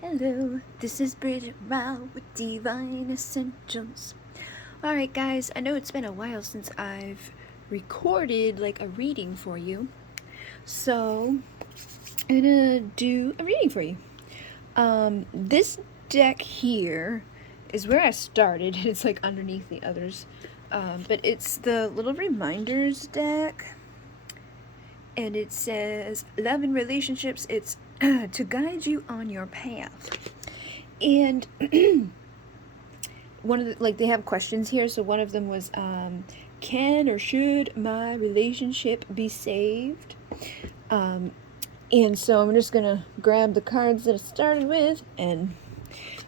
Hello, this is Bridget Rao with Divine Essentials. Alright, guys, I know it's been a while since I've recorded like a reading for you, so I'm gonna do a reading for you. This deck here is where I started. It's like underneath the others, but it's the little reminders deck, and it says love and relationships. It's to guide you on your path. And one of the, like, they have questions here. So one of them was, can or should my relationship be saved? And so I'm just gonna grab the cards that I started with, and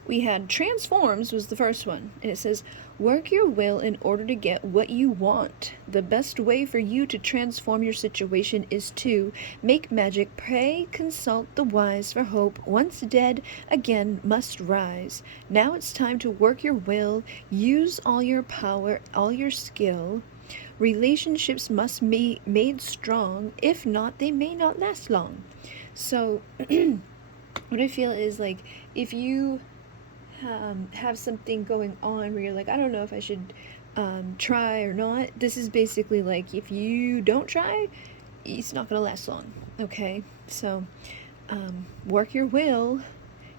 we had transforms was the first one, and it says, work your will in order to get what you want. The best way for you to transform your situation is to make magic, pray, consult the wise for hope. Once dead, again must rise. Now it's time to work your will, use all your power, all your skill. Relationships must be made strong. If not, they may not last long. So what I feel is, like, if you have something going on where you're like, I don't know if I should try or not, this is basically like, if you don't try, it's not gonna last long. Okay, so work your will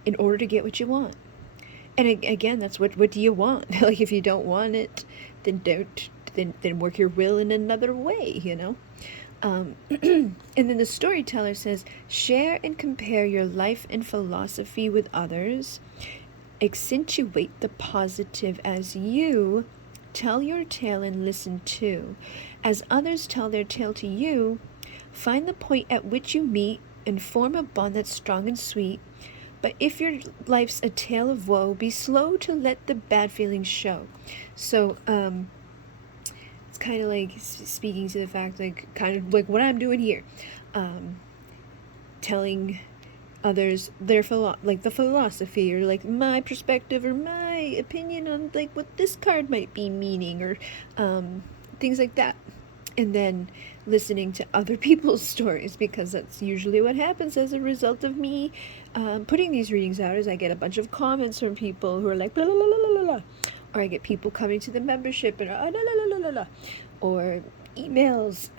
in order to get what you want. And again, that's what do you want? Like, if you don't want it, then don't, then work your will in another way, you know. And then the storyteller says, share and compare your life and philosophy with others. Accentuate the positive as you tell your tale and listen to. As others tell their tale to you, find the point at which you meet and form a bond that's strong and sweet. But if your life's a tale of woe, be slow to let the bad feelings show. So, it's kind of like speaking to the fact, like, kind of like what I'm doing here. Telling others their like the philosophy, or like my perspective or my opinion on like what this card might be meaning, or things like that. And then listening to other people's stories, because that's usually what happens as a result of me putting these readings out, is I get a bunch of comments from people who are like blah, blah, blah, blah, blah, blah. Or I get people coming to the membership and blah, blah, blah, blah, blah. Or emails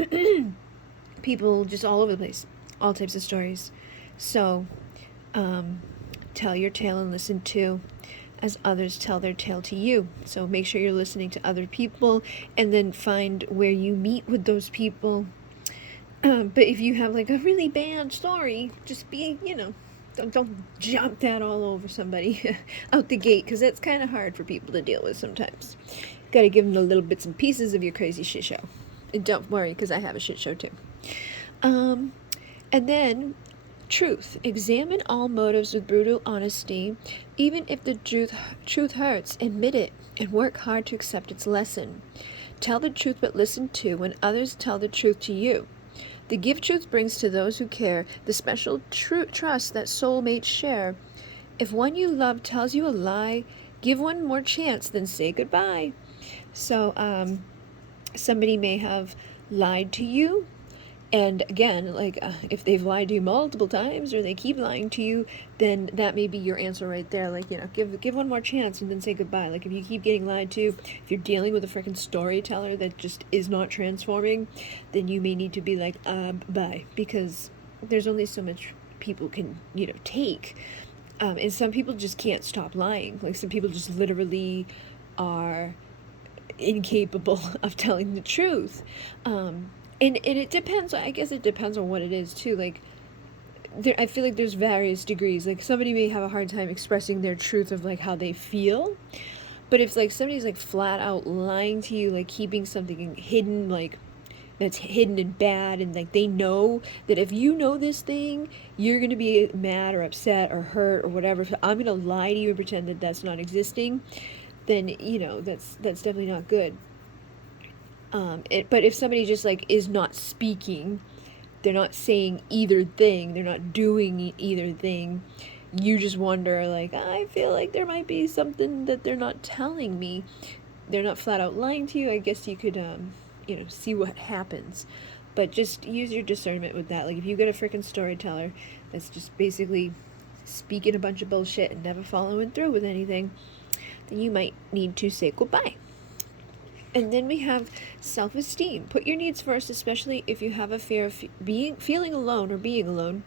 people just all over the place, all types of stories. So tell your tale and listen to as others tell their tale to you. So make sure you're listening to other people, and then find where you meet with those people. But if you have like a really bad story, just be, don't jump that all over somebody out the gate, because that's kind of hard for people to deal with sometimes. Got to give them the little bits and pieces of your crazy shit show. And don't worry, because I have a shit show too. And then truth. Examine all motives with brutal honesty. Even if the truth hurts, admit it and work hard to accept its lesson. Tell the truth, but listen to when others tell the truth to you. The gift truth brings to those who care the special trust that soulmates share. If one you love tells you a lie, give one more chance, then say goodbye. So somebody may have lied to you. And again, like, if they've lied to you multiple times, or they keep lying to you, then that may be your answer right there. Like, give one more chance and then say goodbye. Like, if you keep getting lied to, if you're dealing with a freaking storyteller that just is not transforming, then you may need to be like, bye. Because there's only so much people can, take. And some people just can't stop lying. Like, some people just literally are incapable of telling the truth. And it depends, I guess it depends on what it is too. Like, I feel like there's various degrees. Like, somebody may have a hard time expressing their truth of like how they feel. But if like somebody's like flat out lying to you, like keeping something hidden, like that's hidden and bad, and like they know that if you know this thing, you're going to be mad or upset or hurt or whatever, so I'm going to lie to you and pretend that that's not existing, then, that's definitely not good. But if somebody just like is not speaking, they're not saying either thing, they're not doing either thing, you just wonder, like, I feel like there might be something that they're not telling me. They're not flat out lying to you. I guess you could, see what happens. But just use your discernment with that. Like, if you get a freaking storyteller that's just basically speaking a bunch of bullshit and never following through with anything, then you might need to say goodbye. And then we have self-esteem. Put your needs first, especially if you have a fear of feeling alone or being alone.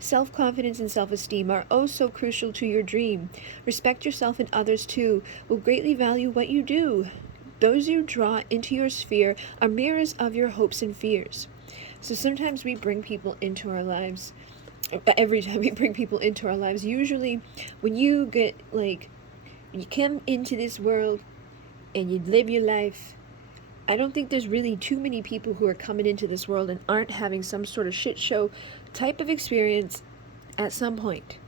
Self-confidence and self-esteem are oh so crucial to your dream. Respect yourself and others too. Will greatly value what you do. Those you draw into your sphere are mirrors of your hopes and fears. So sometimes we bring people into our lives. Every time we bring people into our lives, usually when you get like, you come into this world and you live your life, I don't think there's really too many people who are coming into this world and aren't having some sort of shit show type of experience at some point.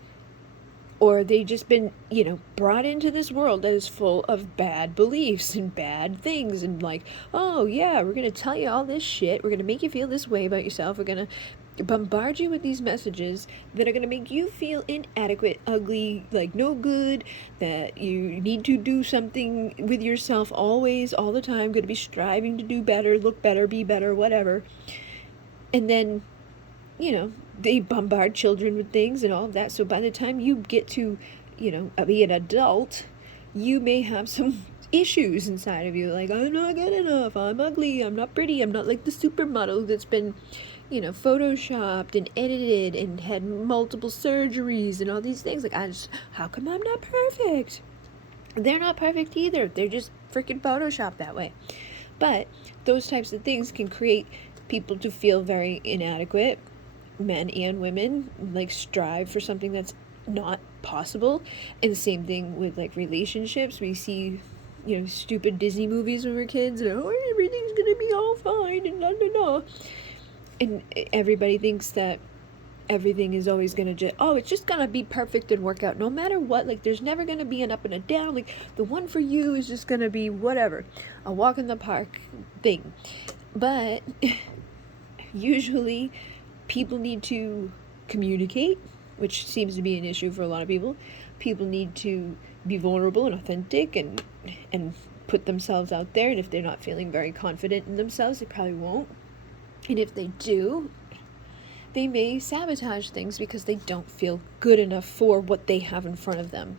Or they've just been, brought into this world that is full of bad beliefs and bad things. And like, oh yeah, we're going to tell you all this shit. We're going to make you feel this way about yourself. We're going to bombard you with these messages that are going to make you feel inadequate, ugly, like no good, that you need to do something with yourself always, all the time, going to be striving to do better, look better, be better, whatever. And then, they bombard children with things and all of that. So by the time you get to, be an adult, you may have some issues inside of you. Like, I'm not good enough. I'm ugly. I'm not pretty. I'm not like the supermodel that's been, photoshopped and edited and had multiple surgeries and all these things. Like, how come I'm not perfect? They're not perfect either. They're just freaking photoshopped that way. But those types of things can create people to feel very inadequate. Men and women like strive for something that's not possible. And the same thing with like relationships. We see, stupid Disney movies when we're kids, and everything's gonna be all fine and la. And everybody thinks that everything is always gonna it's just gonna be perfect and work out no matter what. Like, there's never gonna be an up and a down. Like, the one for you is just gonna be whatever, a walk in the park thing. But usually people need to communicate, which seems to be an issue for a lot of people. People need to be vulnerable and authentic and put themselves out there. And if they're not feeling very confident in themselves, they probably won't. And if they do, they may sabotage things because they don't feel good enough for what they have in front of them.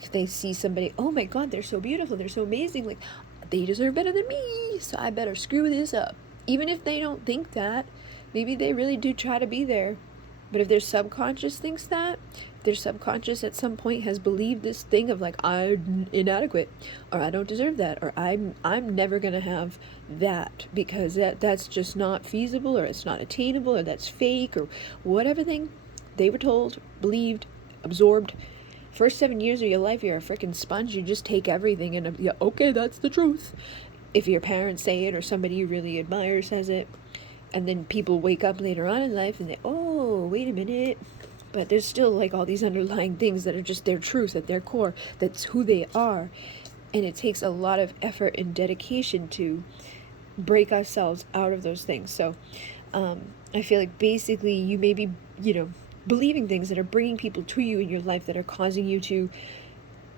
If they see somebody, oh my God, they're so beautiful, they're so amazing, like, they deserve better than me, so I better screw this up. Even if they don't think that, maybe they really do try to be there. But if their subconscious thinks that, their subconscious at some point has believed this thing of like, I'm inadequate, or I don't deserve that, or I'm never gonna have that because that's just not feasible, or it's not attainable, or that's fake, or whatever thing they were told, believed, absorbed. First 7 years of your life, you're a freaking sponge. You just take everything and okay, that's the truth. If your parents say it or somebody you really admire says it, and then people wake up later on in life and they, oh, wait a minute. But there's still like all these underlying things that are just their truth at their core. That's who they are. And it takes a lot of effort and dedication to break ourselves out of those things. So I feel like basically you may be, believing things that are bringing people to you in your life that are causing you to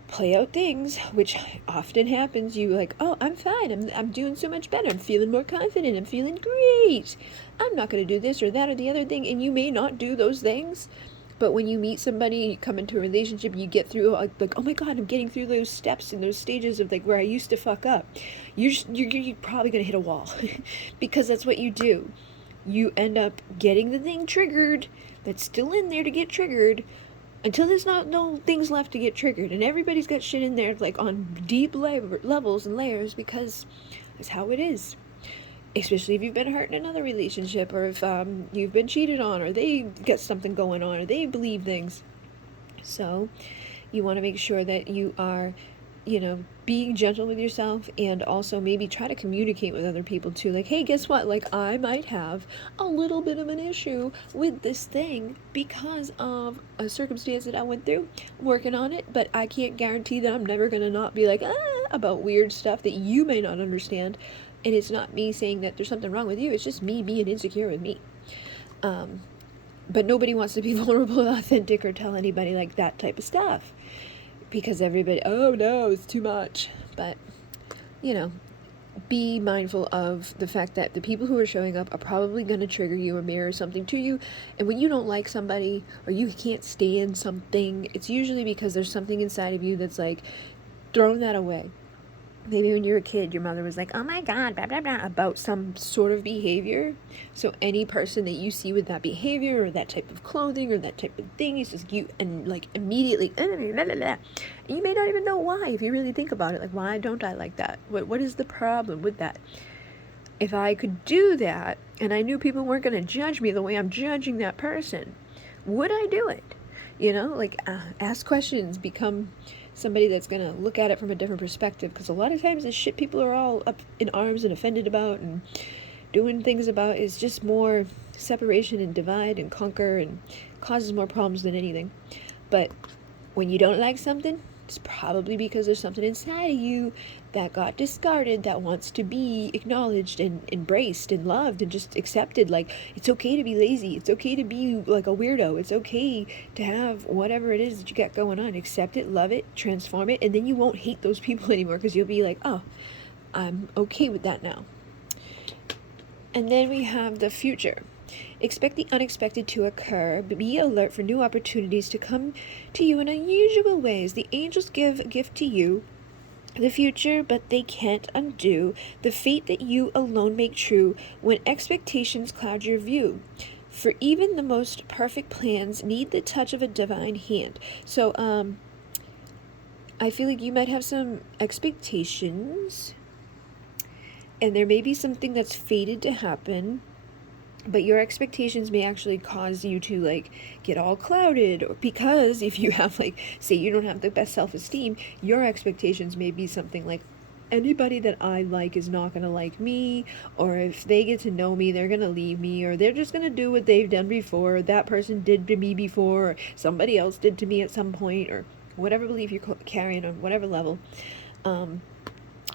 play out things, which often happens. You like, oh, I'm fine, I'm doing so much better, I'm feeling more confident, I'm feeling great, I'm not going to do this or that or the other thing. And you may not do those things, but when you meet somebody and you come into a relationship, you get through like, oh my God, I'm getting through those steps and those stages of like where I used to fuck up. You're probably going to hit a wall because that's what you do. You end up getting the thing triggered that's still in there to get triggered, until there's no things left to get triggered. And everybody's got shit in there like on deep levels and layers, because that's how it is. Especially if you've been hurt in another relationship, or if you've been cheated on, or they get something going on, or they believe things. So you want to make sure that you are, being gentle with yourself, and also maybe try to communicate with other people too. Like, hey, guess what? Like, I might have a little bit of an issue with this thing because of a circumstance that I went through. I'm working on it, but I can't guarantee that I'm never going to not be like, about weird stuff that you may not understand. And it's not me saying that there's something wrong with you. It's just me being insecure with me. But nobody wants to be vulnerable and authentic or tell anybody like that type of stuff, because everybody, oh no, it's too much. But be mindful of the fact that the people who are showing up are probably going to trigger you or mirror something to you. And when you don't like somebody or you can't stand something, it's usually because there's something inside of you that's like throwing that away. Maybe when you were a kid, your mother was like, oh my God, blah, blah, blah, about some sort of behavior. So any person that you see with that behavior or that type of clothing or that type of thing, it's just you, and like immediately, blah, blah, blah, blah. And you may not even know why if you really think about it. Like, why don't I like that? What is the problem with that? If I could do that and I knew people weren't going to judge me the way I'm judging that person, would I do it? You know, like ask questions, become somebody that's going to look at it from a different perspective, because a lot of times the shit people are all up in arms and offended about and doing things about is just more separation and divide and conquer and causes more problems than anything. But when you don't like something, it's probably because there's something inside of you that got discarded that wants to be acknowledged and embraced and loved and just accepted. Like, it's okay to be lazy. It's okay to be like a weirdo. It's okay to have whatever it is that you got going on. Accept it, love it, transform it, and then you won't hate those people anymore, because you'll be like, oh, I'm okay with that now. And then we have the future. Expect the unexpected to occur, but be alert for new opportunities to come to you in unusual ways. The angels give a gift to you, the future, but they can't undo the fate that you alone make true when expectations cloud your view. For even the most perfect plans need the touch of a divine hand. So, I feel like you might have some expectations, and there may be something that's fated to happen, but your expectations may actually cause you to like get all clouded, or because if you have like, say you don't have the best self-esteem, your expectations may be something like, anybody that I like is not going to like me, or if they get to know me, they're going to leave me, or they're just going to do what they've done before, that person did to me before, or somebody else did to me at some point, or whatever belief you're carrying on whatever level.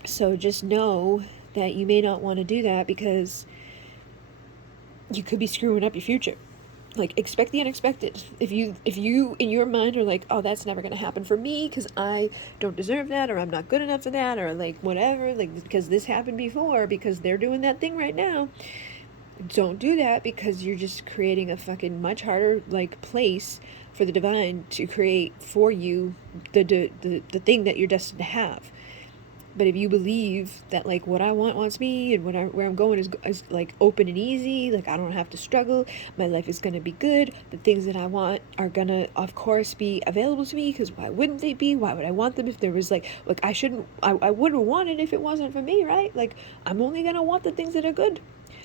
So just know that you may not want to do that, because you could be screwing up your future. Like, expect the unexpected. If you in your mind are like, oh, that's never going to happen for me because I don't deserve that, or I'm not good enough for that, or like whatever, like because this happened before, because they're doing that thing right now, don't do that, because you're just creating a fucking much harder like place for the divine to create for you the thing that you're destined to have. But if you believe that like what I wants me, and where I'm going is like open and easy, like I don't have to struggle, my life is going to be good, the things that I want are going to of course be available to me, because why wouldn't they be? Why would I want them if there was like I wouldn't want it if it wasn't for me, right? Like, I'm only going to want the things that are good.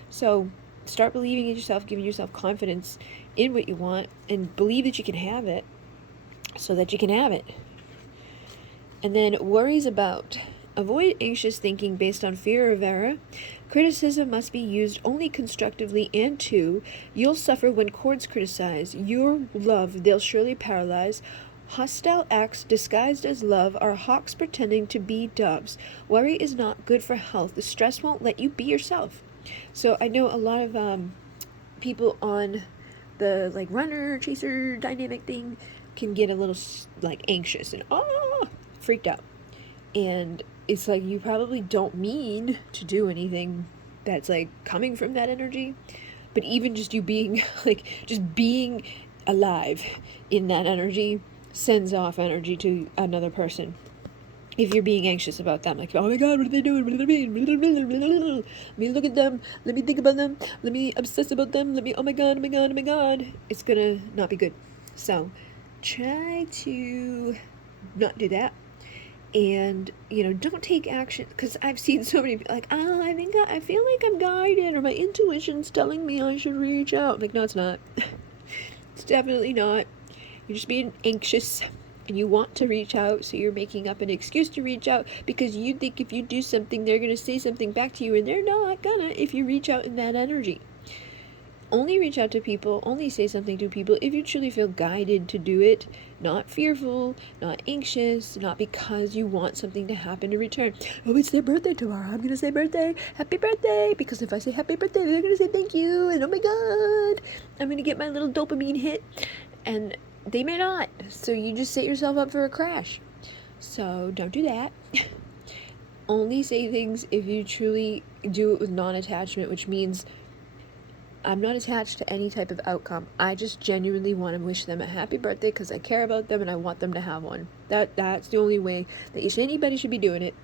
So start believing in yourself, giving yourself confidence in what you want, and believe that you can have it so that you can have it. And then worries about. Avoid anxious thinking based on fear of error. Criticism must be used only constructively, and 2, you'll suffer when courts criticize. Your love they'll surely paralyze. Hostile acts disguised as love are hawks pretending to be doves. Worry is not good for health. The stress won't let you be yourself. So I know a lot of people on the like runner chaser dynamic thing can get a little like anxious and freaked out. And it's like, you probably don't mean to do anything that's like coming from that energy, but even just you being like, just being alive in that energy sends off energy to another person. If you're being anxious about them, like, oh my God, what are they doing? What do they mean? Let me look at them. Let me think about them. Let me obsess about them. Oh my God, oh my God, oh my God. It's gonna not be good. So try to not do that. And, don't take action, because I've seen so many people like, I feel like I'm guided, or my intuition's telling me I should reach out. Like, no, it's not. It's definitely not. You're just being anxious, and you want to reach out, so you're making up an excuse to reach out, because you think if you do something, they're going to say something back to you, and they're not gonna if you reach out in that energy. Only reach out to people, only say something to people if you truly feel guided to do it, not fearful, not anxious, not because you want something to happen in return. Oh, it's their birthday tomorrow, I'm going to say happy birthday, because if I say happy birthday, they're going to say thank you, and oh my God, I'm going to get my little dopamine hit, and they may not, so you just set yourself up for a crash. So don't do that. Only say things if you truly do it with non-attachment, which means I'm not attached to any type of outcome. I just genuinely want to wish them a happy birthday because I care about them and I want them to have one. That's the only way that anybody should be doing it.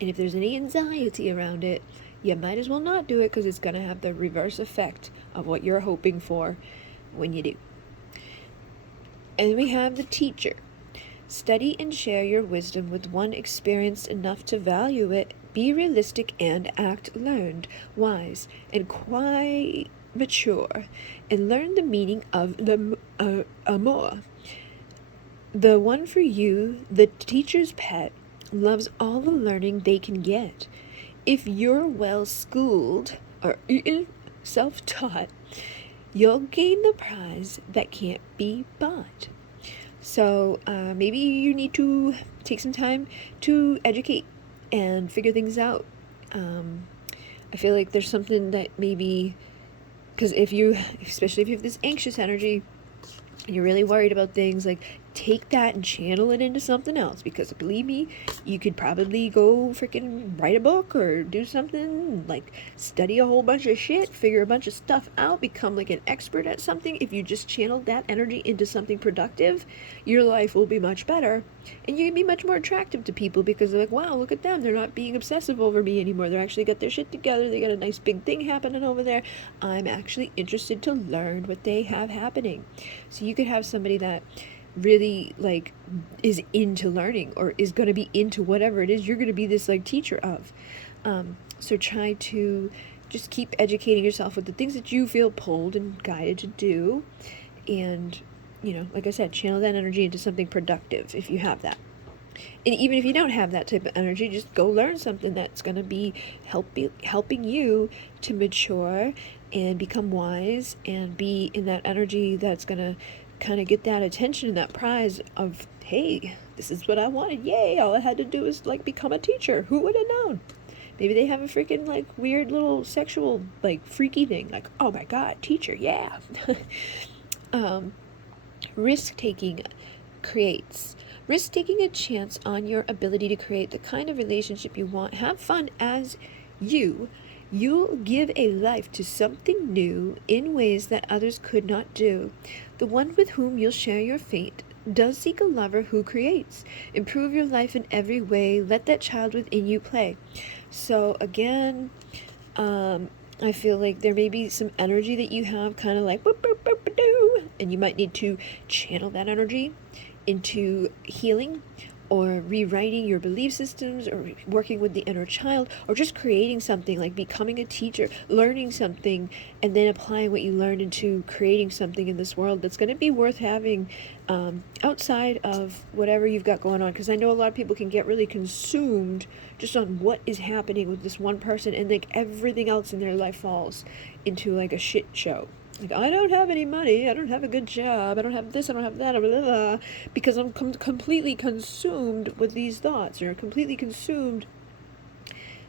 And if there's any anxiety around it, you might as well not do it because it's going to have the reverse effect of what you're hoping for when you do. And we have the teacher. Study and share your wisdom with one experienced enough to value it. Be realistic and act learned, wise, and quite mature, and learn the meaning of the amour. The one for you, the teacher's pet, loves all the learning they can get. If you're well schooled or self-taught, you'll gain the prize that can't be bought. So maybe you need to take some time to educate and figure things out. I feel like there's something that maybe, because especially if you have this anxious energy, and you're really worried about things, like take that and channel it into something else, because believe me, you could probably go freaking write a book or do something, like study a whole bunch of shit, figure a bunch of stuff out, become like an expert at something. If you just channel that energy into something productive, your life will be much better, and you can be much more attractive to people because they're like, wow, look at them, they're not being obsessive over me anymore, they're actually got their shit together, they got a nice big thing happening over there, I'm actually interested to learn what they have happening. So you could have somebody that really like is into learning or is going to be into whatever it is you're going to be this like teacher of. So try to just keep educating yourself with the things that you feel pulled and guided to do, and like I said, channel that energy into something productive if you have that. And even if you don't have that type of energy, just go learn something that's going to be helping you to mature and become wise and be in that energy that's going to kind of get that attention and that prize of, hey, this is what I wanted, yay, all I had to do is like become a teacher. Who would have known? Maybe they have a freaking like weird little sexual like freaky thing, like, oh my god, teacher, yeah. Risk-taking creates. Risk taking a chance on your ability to create the kind of relationship you want. Have fun as you'll give a life to something new in ways that others could not do. The one with whom you'll share your fate does seek a lover who creates. Improve your life in every way. Let that child within you play. So again, I feel like there may be some energy that you have kind of like boop, boop, boop, boop, doo, and you might need to channel that energy into healing or rewriting your belief systems or working with the inner child or just creating something, like becoming a teacher, learning something, and then applying what you learned into creating something in this world that's going to be worth having outside of whatever you've got going on. Because I know a lot of people can get really consumed just on what is happening with this one person, and like everything else in their life falls into like a shit show. Like, I don't have any money, I don't have a good job, I don't have this, I don't have that, blah, blah, blah, because I'm completely consumed with these thoughts, or completely consumed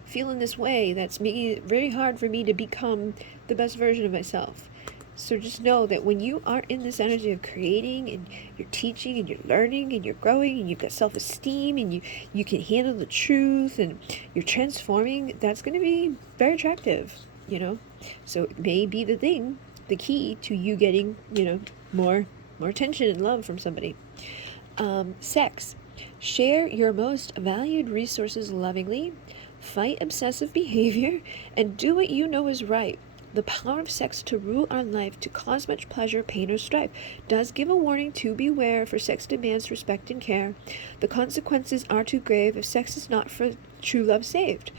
feeling this way that's making it very hard for me to become the best version of myself. So just know that when you are in this energy of creating, and you're teaching, and you're learning, and you're growing, and you've got self-esteem, and you can handle the truth, and you're transforming, that's going to be very attractive, So it may be the key to you getting, more attention and love from somebody. Sex. Share your most valued resources lovingly. Fight obsessive behavior and do what you know is right. The power of sex to rule our life, to cause much pleasure, pain, or strife, does give a warning to beware, for sex demands respect and care. The consequences are too grave if sex is not for true love saved.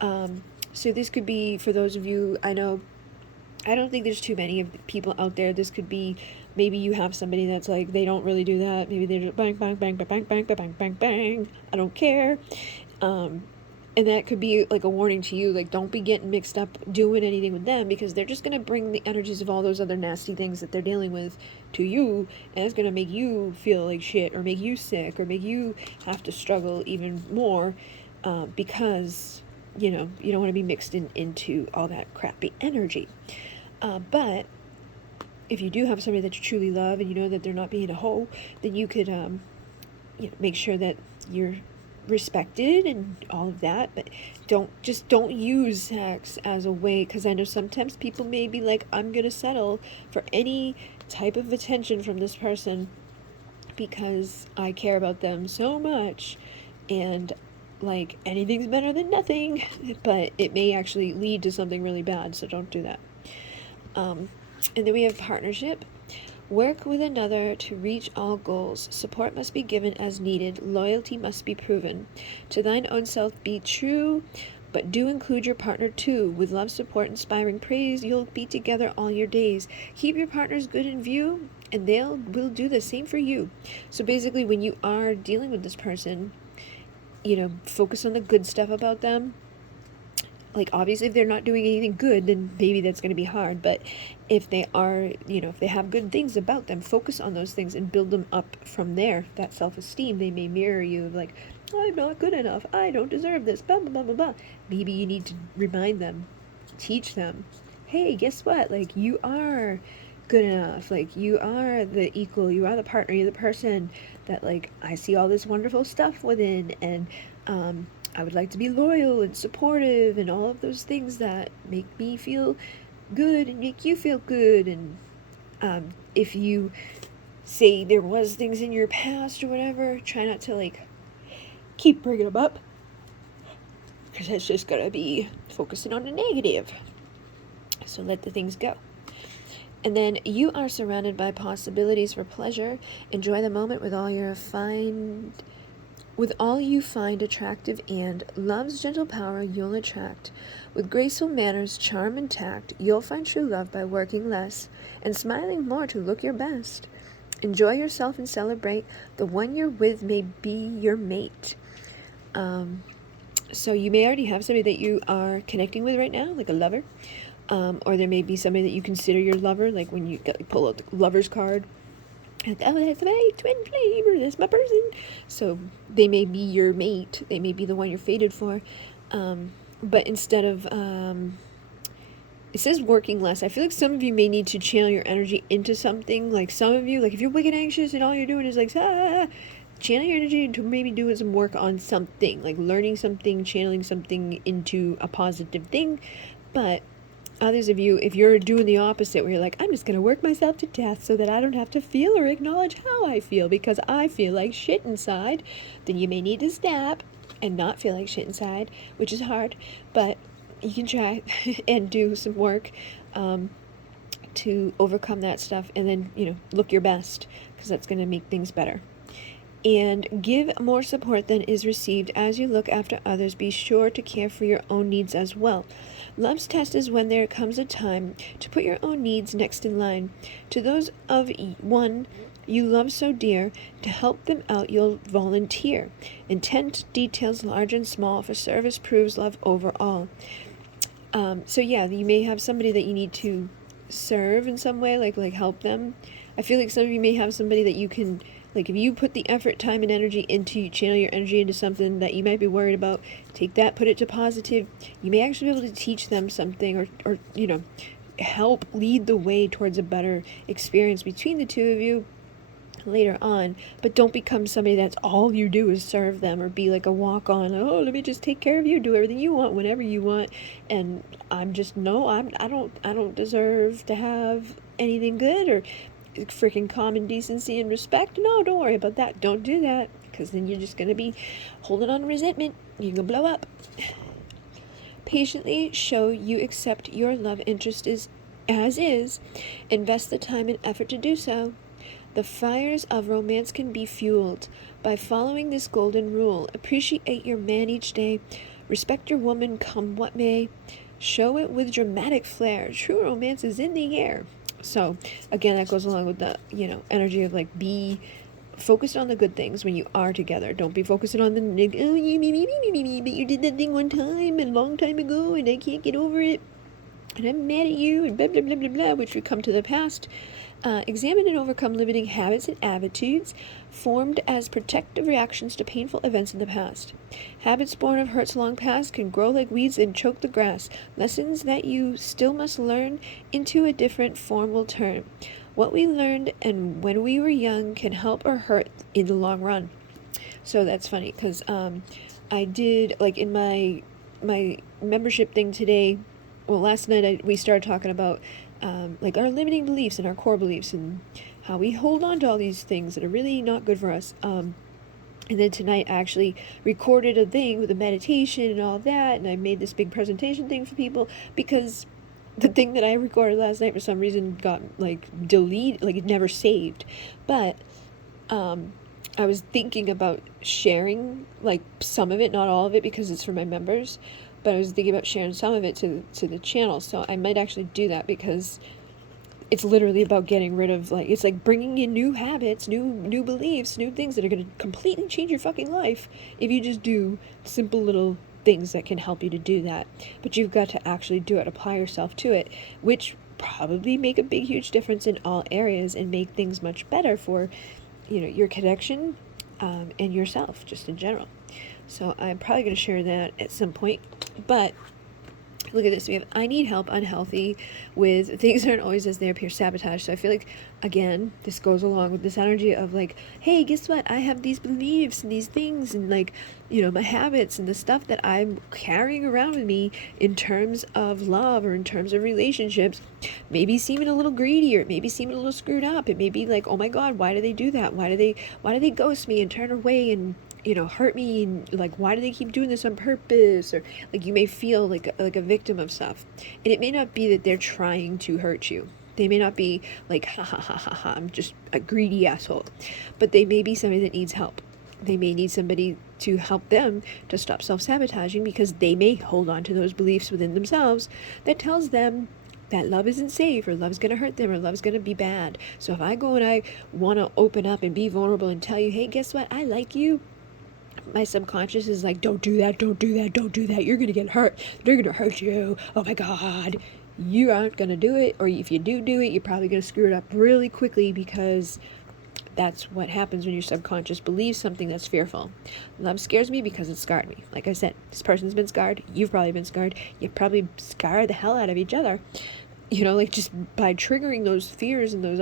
So this could be, for those of you, I don't think there's too many of the people out there. This could be, maybe you have somebody that's like, they don't really do that. Maybe they're just bang, bang, bang, bang, bang, bang, bang, bang, bang. I don't care. And that could be like a warning to you, like, don't be getting mixed up doing anything with them, because they're just going to bring the energies of all those other nasty things that they're dealing with to you, and it's going to make you feel like shit, or make you sick, or make you have to struggle even more, because, you don't want to be mixed into all that crappy energy. But if you do have somebody that you truly love and you know that they're not being a hoe, then you could make sure that you're respected and all of that, but don't use sex as a way, because I know sometimes people may be like, I'm gonna settle for any type of attention from this person because I care about them so much, and like anything's better than nothing, but it may actually lead to something really bad, so don't do that. And then we have partnership. Work with another to reach all goals. Support must be given as needed. Loyalty must be proven. To thine own self be true, but do include your partner too. With love, support, inspiring praise, you'll be together all your days. Keep your partners good in view, and will do the same for you. So basically, when you are dealing with this person, focus on the good stuff about them. Like, obviously, if they're not doing anything good, then maybe that's going to be hard. But if they are, if they have good things about them, focus on those things and build them up from there. That self-esteem, they may mirror you of like, I'm not good enough. I don't deserve this, blah, blah, blah, blah, blah. Maybe you need to remind them, teach them, hey, guess what? Like, you are good enough. Like, you are the equal. You are the partner. You're the person that, like, I see all this wonderful stuff within. And, I would like to be loyal and supportive and all of those things that make me feel good and make you feel good. And if you say there was things in your past or whatever, try not to like keep bringing them up, because that's just gonna be focusing on the negative. So let the things go. And then you are surrounded by possibilities for pleasure. Enjoy the moment with all you find attractive, and love's gentle power you'll attract. With graceful manners, charm, and tact, you'll find true love by working less and smiling more to look your best. Enjoy yourself and celebrate. The one you're with may be your mate. So you may already have somebody that you are connecting with right now, like a lover. Or there may be somebody that you consider your lover, like when you pull out the lover's card. Oh, that's my twin flame, or that's my person. So they may be your mate. They may be the one you're fated for. But instead of, it says working less. I feel like some of you may need to channel your energy into something. Like some of you, like if you're wicked anxious and all you're doing is like, channel your energy into maybe doing some work on something. Like learning something, channeling something into a positive thing. But others of you, if you're doing the opposite, where you're like, I'm just going to work myself to death so that I don't have to feel or acknowledge how I feel because I feel like shit inside, then you may need to snap and not feel like shit inside, which is hard, but you can try and do some work to overcome that stuff, and then, look your best, because that's going to make things better. And give more support than is received as you look after others. Be sure to care for your own needs as well. Love's test is when there comes a time to put your own needs next in line. To those of one you love so dear, to help them out you'll volunteer. Intent details large and small, for service proves love overall. So yeah, you may have somebody that you need to serve in some way, like help them. I feel like some of you may have somebody that you can, like if you put the effort, time, and energy into, channel your energy into something that you might be worried about, take that, put it to positive. You may actually be able to teach them something, or help lead the way towards a better experience between the two of you later on. But don't become somebody that's all you do is serve them, or be like a walk-on, oh, let me just take care of you, do everything you want whenever you want, and I don't deserve to have anything good, or freaking common decency and respect. No, don't worry about that. Don't do that, because then you're just going to be holding on to resentment. You're going to blow up. Patiently show you accept your love interest as is. Invest the time and effort to do so. The fires of romance can be fueled by following this golden rule. Appreciate your man each day. Respect your woman come what may. Show it with dramatic flair. True romance is in the air. So again, that goes along with the energy of like, be focused on the good things when you are together. Don't be focusing on the oh, me, but you did that thing one time and a long time ago and I can't get over it and I'm mad at you and blah blah blah blah blah, which would come to the past. Examine and overcome limiting habits and attitudes formed as protective reactions to painful events in the past. Habits born of hurts long past can grow like weeds and choke the grass. Lessons that you still must learn into a different form will turn. What we learned and when we were young can help or hurt in the long run. So that's funny because I did, like, in my membership thing today. Well, last night we started talking about like our limiting beliefs and our core beliefs and how we hold on to all these things that are really not good for us. And then tonight I actually recorded a thing with a meditation and all that, and I made this big presentation thing for people because the thing that I recorded last night for some reason got like deleted, like it never saved. But I was thinking about sharing like some of it, not all of it, because it's for my members. But I was thinking about sharing some of it to the channel, so I might actually do that because it's literally about getting rid of, like, it's like bringing in new habits, new beliefs, new things that are going to completely change your fucking life if you just do simple little things that can help you to do that. But you've got to actually do it, apply yourself to it, which probably make a big huge difference in all areas and make things much better for, you know, your connection and yourself just in general. So I'm probably going to share that at some point. But look at this. We have I need help, unhealthy, with things aren't always as they appear, sabotage. So I feel like, again, this goes along with this energy of like, hey, guess what? I have these beliefs and these things and, like, you know, my habits and the stuff that I'm carrying around with me in terms of love or in terms of relationships, maybe seeming a little greedy, or it may be seeming a little screwed up. It may be like, oh my God, why do they do that? Why do they ghost me and turn away and, you know, hurt me, and like, why do they keep doing this on purpose? Or like, you may feel like a victim of stuff, and it may not be that they're trying to hurt you. They may not be like, ha ha ha ha ha, I'm just a greedy asshole, but they may be somebody that needs help. They may need somebody to help them to stop self-sabotaging, because they may hold on to those beliefs within themselves that tells them that love isn't safe, or love's going to hurt them, or love's going to be bad. So if I go and I want to open up and be vulnerable and tell you, hey, guess what? I like you. My subconscious is like, don't do that, don't do that, don't do that. You're going to get hurt. They're going to hurt you. Oh my God. You aren't going to do it. Or if you do it, you're probably going to screw it up really quickly, because that's what happens when your subconscious believes something that's fearful. Love scares me because it scarred me. Like I said, this person's been scarred. You've probably been scarred. You probably scarred the hell out of each other. You know, like, just by triggering those fears and those,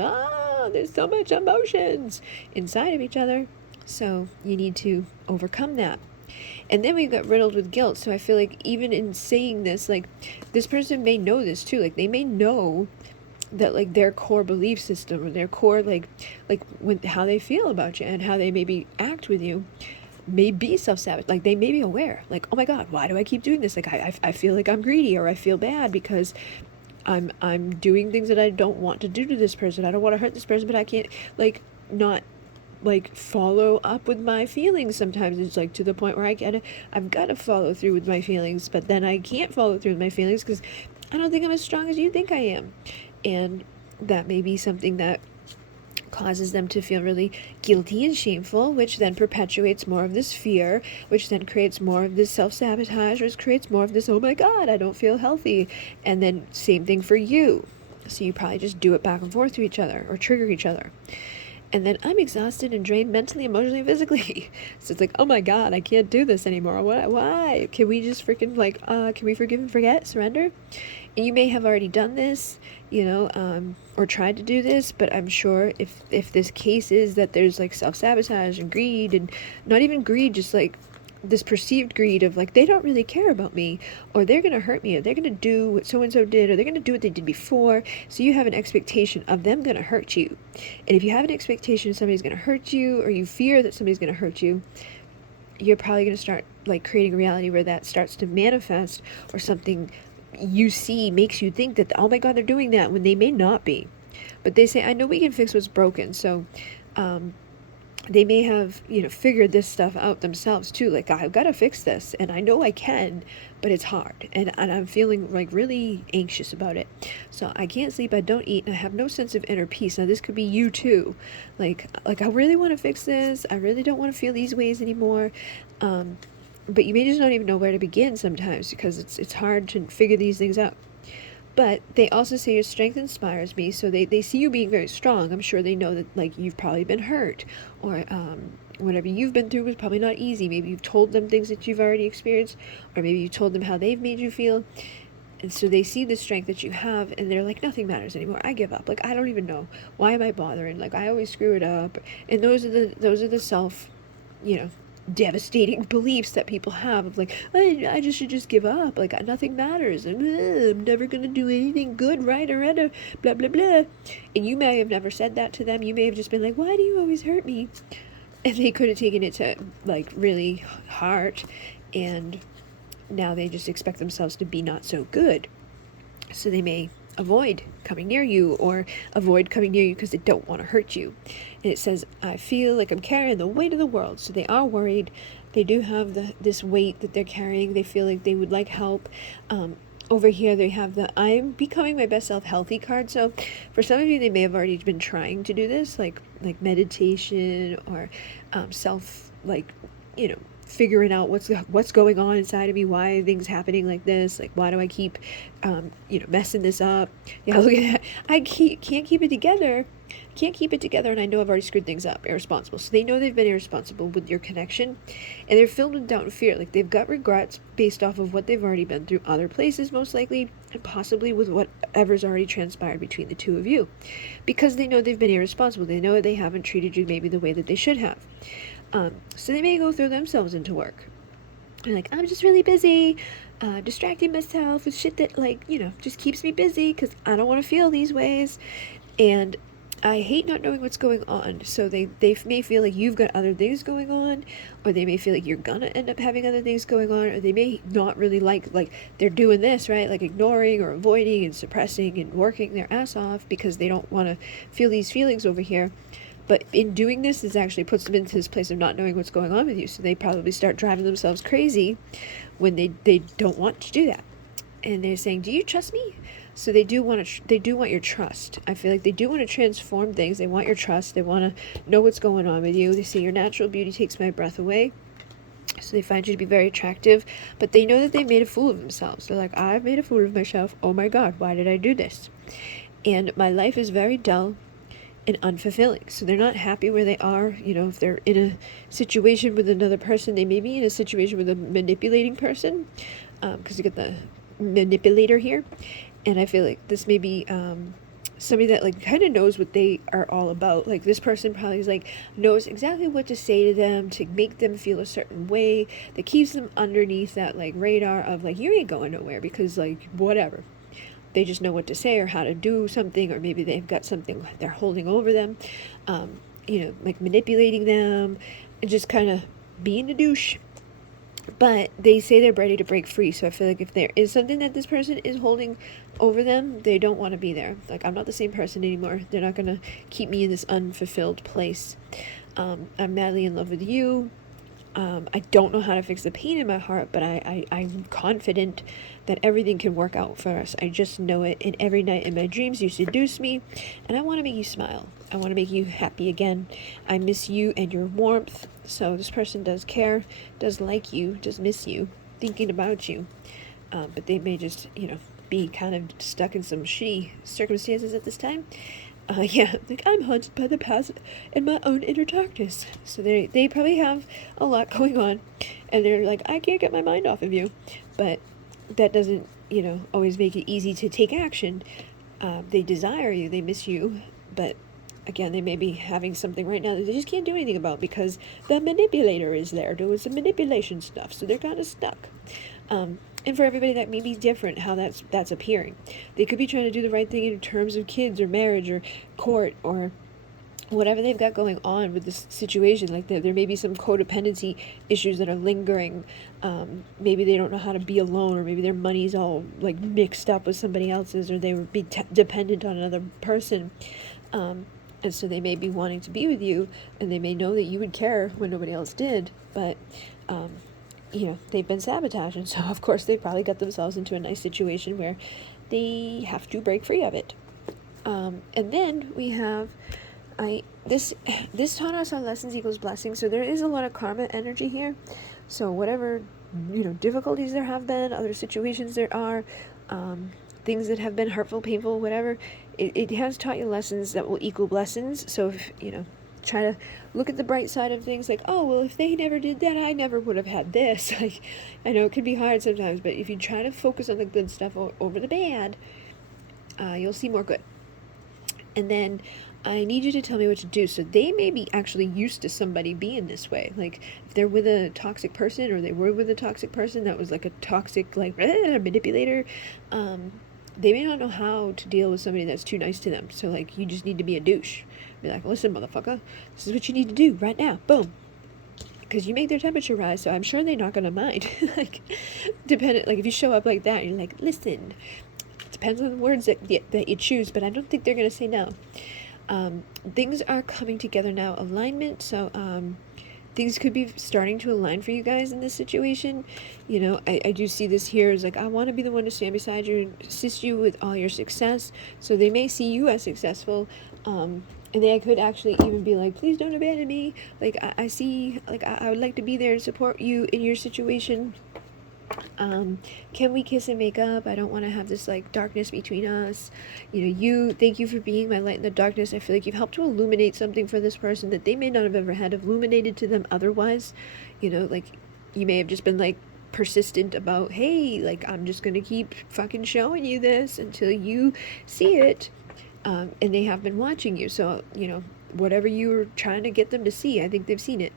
there's so much emotions inside of each other. So you need to overcome that. And then we got riddled with guilt. So I feel like even in saying this, like, this person may know this too. Like, they may know that, like, their core belief system, or their core, like when, how they feel about you and how they maybe act with you, may be self-sabotage. Like, they may be aware, like, oh my God, why do I keep doing this? Like, I feel like I'm greedy, or I feel bad because I'm doing things that I don't want to do to this person. I don't want to hurt this person, but I can't, like, not like follow up with my feelings. Sometimes it's like to the point where I've got to follow through with my feelings, but then I can't follow through with my feelings because I don't think I'm as strong as you think I am. And that may be something that causes them to feel really guilty and shameful, which then perpetuates more of this fear, which then creates more of this self-sabotage, which creates more of this, oh my God, I don't feel healthy. And then same thing for you. So you probably just do it back and forth to each other, or trigger each other. And then I'm exhausted and drained mentally, emotionally, and physically. So it's like, oh my God, I can't do this anymore. Why? Can we just freaking, like, can we forgive and forget, surrender? And you may have already done this, you know, or tried to do this, but I'm sure if this case is that there's, like, self-sabotage and greed, and not even greed, just, like, this perceived greed of, like, they don't really care about me, or they're going to hurt me, or they're going to do what so-and-so did, or they're going to do what they did before. So you have an expectation of them going to hurt you. And if you have an expectation somebody's going to hurt you, or you fear that somebody's going to hurt you, you're probably going to start, like, creating a reality where that starts to manifest, or something you see makes you think that, oh my God, they're doing that, when they may not be. But they say, I know we can fix what's broken. So, they may have, you know, figured this stuff out themselves too. Like, I've got to fix this, and I know I can, but it's hard, and I'm feeling, like, really anxious about it. So I can't sleep, I don't eat, and I have no sense of inner peace. Now this could be you too. Like I really want to fix this. I really don't want to feel these ways anymore. But you may just not even know where to begin sometimes, because it's hard to figure these things out. But they also say your strength inspires me, so they see you being very strong. I'm sure they know that, like, you've probably been hurt, or whatever you've been through was probably not easy. Maybe you've told them things that you've already experienced, or maybe you told them how they've made you feel. And so they see the strength that you have, and they're like, nothing matters anymore. I give up. Like, I don't even know. Why am I bothering? Like, I always screw it up. And those are the self, you know, devastating beliefs that people have of like, I just should just give up, like nothing matters, and I'm never gonna do anything good, right, or blah blah blah. And you may have never said that to them. You may have just been like, why do you always hurt me? And they could have taken it to like really heart, and now they just expect themselves to be not so good. So they may avoid coming near you, or avoid coming near you because they don't want to hurt you. And it says, I feel like I'm carrying the weight of the world. So they are worried. They do have this weight that they're carrying. They feel like they would like help. Over here they have the I'm becoming my best self healthy card. So for some of you, they may have already been trying to do this, like meditation, or self, like, figuring out what's going on inside of me, why are things happening like this, like why do I keep messing this up. Look at that. I can't keep it together, and I know I've already screwed things up. Irresponsible. So they know they've been irresponsible with your connection, and they're filled with doubt and fear. Like they've got regrets based off of what they've already been through other places, most likely, and possibly with whatever's already transpired between the two of you, because they know they've been irresponsible. They know they haven't treated you maybe the way that they should have. So they may go throw themselves into work. And like, I'm just really busy, distracting myself with shit that just keeps me busy because I don't want to feel these ways. And I hate not knowing what's going on. So they may feel like you've got other things going on, or they may feel like you're gonna end up having other things going on, or they may not really like they're doing this, right? Like ignoring or avoiding and suppressing and working their ass off because they don't want to feel these feelings over here. But in doing this, this actually puts them into this place of not knowing what's going on with you. So they probably start driving themselves crazy when they don't want to do that. And they're saying, do you trust me? So they do want your trust. I feel like they do want to transform things. They want your trust. They want to know what's going on with you. They say your natural beauty takes my breath away. So they find you to be very attractive, but they know that they made a fool of themselves. They're like, I've made a fool of myself. Oh my God, why did I do this? And my life is very dull and unfulfilling. So they're not happy where they are. If they're in a situation with another person, they may be in a situation with a manipulating person, because you get the manipulator here. And I feel like this may be somebody that like kind of knows what they are all about. Like this person probably is like knows exactly what to say to them to make them feel a certain way, that keeps them underneath that like radar of like, you ain't going nowhere because like whatever. They just know what to say or how to do something, or maybe they've got something they're holding over them, like manipulating them and just kind of being a douche. But they say they're ready to break free. So I feel like if there is something that this person is holding over them, they don't want to be there. Like, I'm not the same person anymore. They're not going to keep me in this unfulfilled place. I'm madly in love with you. I don't know how to fix the pain in my heart, but I'm confident that everything can work out for us. I just know it. And every night in my dreams, you seduce me, and I want to make you smile. I want to make you happy again. I miss you and your warmth. So this person does care, does like you, does miss you, thinking about you. But they may just, be kind of stuck in some shitty circumstances at this time. Like I'm haunted by the past and my own inner darkness. So they probably have a lot going on, and they're like, I can't get my mind off of you. But that doesn't, always make it easy to take action. They desire you, they miss you, but again, they may be having something right now that they just can't do anything about because the manipulator is there doing some manipulation stuff. So they're kind of stuck. And for everybody, that may be different how that's appearing. They could be trying to do the right thing in terms of kids or marriage or court or whatever they've got going on with this situation. Like there may be some codependency issues that are lingering. Maybe they don't know how to be alone, or maybe their money's all like mixed up with somebody else's, or they would be dependent on another person. And so they may be wanting to be with you, and they may know that you would care when nobody else did, but they've been sabotaged, and so of course they probably got themselves into a nice situation where they have to break free of it. And then we have this taught us our lessons equals blessings. So there is a lot of karma energy here. So whatever difficulties there have been, other situations there are, things that have been hurtful, painful, whatever, it has taught you lessons that will equal blessings. So if try to look at the bright side of things, like, oh, well, if they never did that, I never would have had this. Like, I know it can be hard sometimes, but if you try to focus on the good stuff over the bad, you'll see more good. And then I need you to tell me what to do. So they may be actually used to somebody being this way. Like if they're with a toxic person, or they were with a toxic person that was like a toxic, like, manipulator, they may not know how to deal with somebody that's too nice to them. So like, you just need to be a douche. Be like, listen, motherfucker, this is what you need to do right now. Boom. Because you make their temperature rise, so I'm sure they're not gonna mind. Like, dependent, like if you show up like that, you're like, listen. Depends on the words that you choose, but I don't think they're gonna say no. Things are coming together now. Alignment. So things could be starting to align for you guys in this situation. You know, I do see this here as like, I want to be the one to stand beside you and assist you with all your success. So they may see you as successful. And they could actually even be like, please don't abandon me. Like, I see, like, I would like to be there and support you in your situation. Can we kiss and make up? I don't want to have this like darkness between us. You know, thank you for being my light in the darkness. I feel like you've helped to illuminate something for this person that they may not have ever had illuminated to them otherwise. You know, like, you may have just been like persistent about, hey, like, I'm just gonna keep fucking showing you this until you see it. And they have been watching you. So, you know, whatever you were trying to get them to see, I think they've seen it.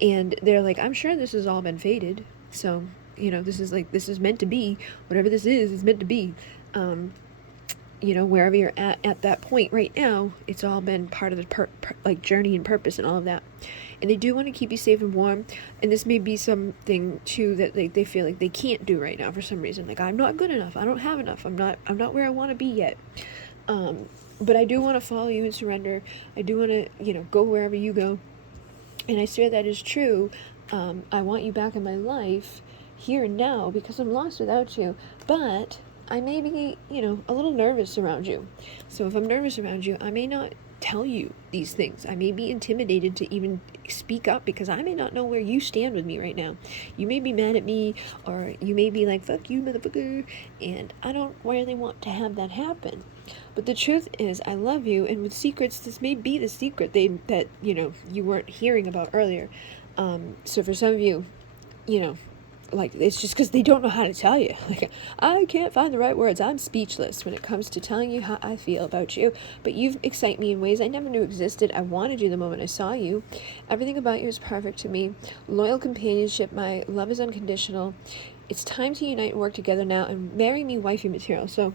And they're like, I'm sure this has all been fated. So, you know, this is meant to be. Whatever this is meant to be. You know, wherever you're at that point right now, it's all been part of the like journey and purpose and all of that. And they do want to keep you safe and warm. And this may be something too that they feel like they can't do right now for some reason. Like, I'm not good enough. I don't have enough. I'm not where I want to be yet. But I do want to follow you and surrender. I do want to, you know, go wherever you go. And I swear that is true. I want you back in my life here and now because I'm lost without you. But I may be, you know, a little nervous around you. So if I'm nervous around you, I may not tell you these things. I may be intimidated to even speak up because I may not know where you stand with me right now. You may be mad at me, or you may be like, fuck you, motherfucker. And I don't really want to have that happen. But the truth is, I love you, and with secrets, this may be the secret that you know, you weren't hearing about earlier. So for some of you, you know, like, it's just because they don't know how to tell you. Like, I can't find the right words. I'm speechless when it comes to telling you how I feel about you. But you excite me in ways I never knew existed. I wanted you the moment I saw you. Everything about you is perfect to me. Loyal companionship. My love is unconditional. It's time to unite and work together now and marry me wifey material. So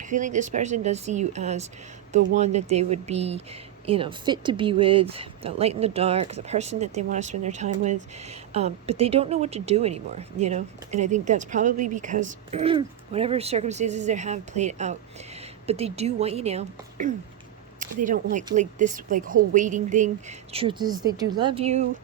I feel like this person does see you as the one that they would be, you know, fit to be with, the light in the dark, the person that they want to spend their time with, but they don't know what to do anymore, you know, and I think that's probably because whatever circumstances they have played out, but they do want you now. They don't like this like whole waiting thing. The truth is, they do love you.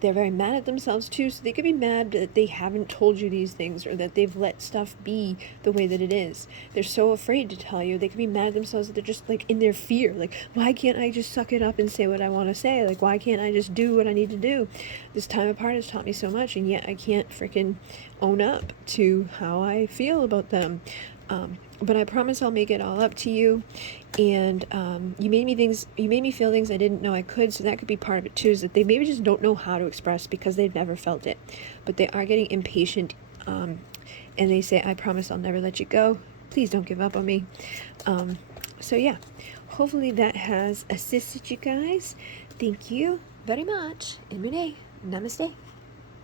They're very mad at themselves too, so they could be mad that they haven't told you these things, or that they've let stuff be the way that it is. They're so afraid to tell you. They could be mad at themselves that they're just like in their fear, like, why can't I just suck it up and say what I want to say? Like, why can't I just do what I need to do? This time apart has taught me so much, and yet I can't freaking own up to how I feel about them. But I promise I'll make it all up to you. And you made me feel things I didn't know I could, so that could be part of it too, is that they maybe just don't know how to express because they've never felt it. But they are getting impatient, and they say, I promise I'll never let you go. Please don't give up on me. So yeah, hopefully that has assisted you guys. Thank you very much, and Munay Namaste.